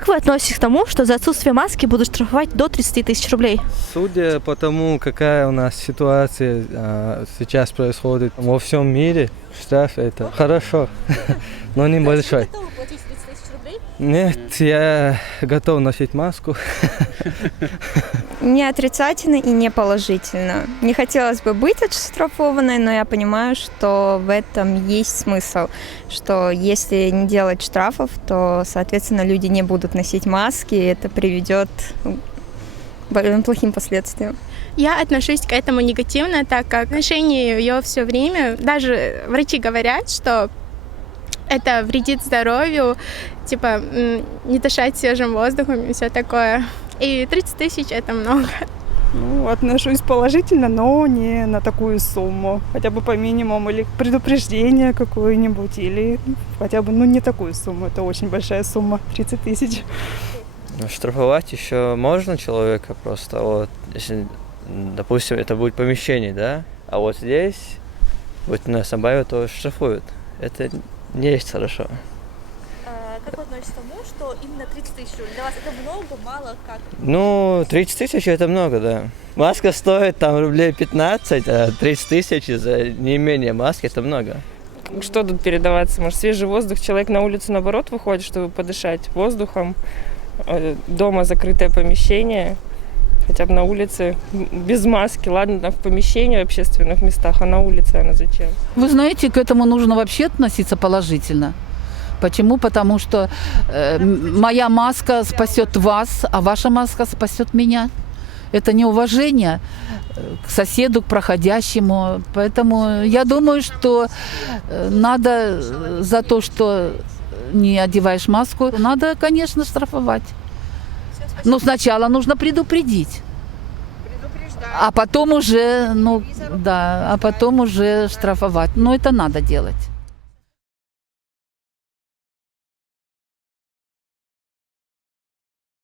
Как вы относитесь к тому, что за отсутствие маски будут штрафовать до 30 тысяч рублей? Судя по тому, какая у нас ситуация сейчас происходит во всем мире, штраф это хорошо, но небольшой. Вы готовы платить 30 тысяч рублей? Нет, я готов носить маску. Не отрицательно и не положительно. Не хотелось бы быть отштрафованной, но я понимаю, что в этом есть смысл, что если не делать штрафов, то, соответственно, люди не будут носить маски, и это приведет к плохим последствиям. Я отношусь к этому негативно, так как ношение ее все время, даже врачи говорят, что это вредит здоровью, типа не дышать свежим воздухом и все такое. И 30 тысяч это много. Ну, отношусь положительно, но не на такую сумму. Хотя бы по минимуму, или предупреждение какое-нибудь, или хотя бы, не такую сумму. Это очень большая сумма, 30 тысяч. Штрафовать еще можно человека просто, вот, если, допустим, это будет помещение, да, а вот здесь, вот на Самбаеве, то штрафуют. Это не есть хорошо. Как вы относитесь к тому, что именно 30 тысяч рублей? Для вас это много, мало, как? Ну, 30 тысяч это много, да. Маска стоит там рублей 15, а 30 тысяч за неимение маски это много. Что тут передаваться? Может, свежий воздух? Человек на улицу, наоборот, выходит, чтобы подышать воздухом. Дома закрытое помещение, хотя бы на улице без маски. Ладно, там в помещении, в общественных местах, а на улице она зачем? Вы знаете, к этому нужно вообще относиться положительно. Почему? Потому что моя маска спасет вас, а ваша маска спасет меня. Это неуважение к соседу, к проходящему. Поэтому я думаю, что надо за то, что не одеваешь маску, надо, конечно, штрафовать. Но сначала нужно предупредить. А потом уже, а потом уже штрафовать. Но это надо делать.